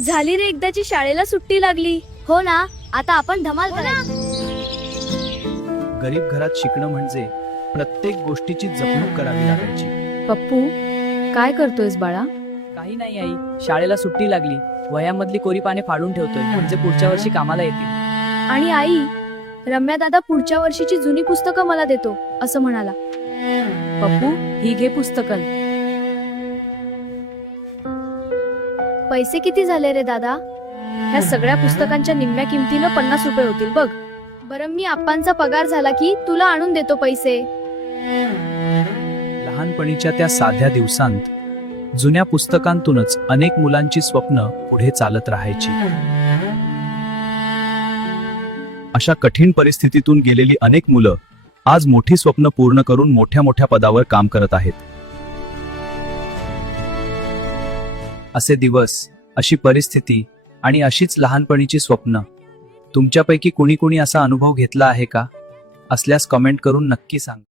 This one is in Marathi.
झाली रे एकदाची शाळेला सुट्टी लागली. हो ना, आता आपण धमाल करायची. गरीब घरात शिकणं म्हणजे प्रत्येक गोष्टीची जपणूक करावी लागायची. पप्पू, काय करतोयस बाळा? काही नाही आई, शाळेला सुट्टी लागली. वह्यामधली कोरी पाने फाडून ठेवतोय, म्हणजे पुढच्या वर्षी कामाला येतील. आणि आई, रम्या दादा पुढच्या वर्षीची जुनी पुस्तकं मला देतो असं म्हणाला. पप्पू, ही घे पुस्तकं. पैसे किती झाले रे दादा? ह्या सगळ्या पुस्तकांच्या निम्म्या किमतीनं 50 रुपये होतील बघ. बरं, मी आप्पांचा पगार झाला की तुला आणून देतो पैसे. लहानपणीच्या त्या साध्या दिवसांत जुन्या पुस्तकांतूनच अनेक मुलांची स्वप्न पुढे चालत राहायची. अशा कठीण परिस्थितीतून गेलेली अनेक मुलं आज मोठी स्वप्न पूर्ण करून मोठ्या मोठ्या पदावर काम करत आहेत. असे दिवस, अशी परिस्थिती आणि अशीच लहानपणीची स्वप्न तुमच्यापैकी कुणी कुणी असा अनुभव घेतला आहे का? असल्यास कमेंट करून नक्की सांगा.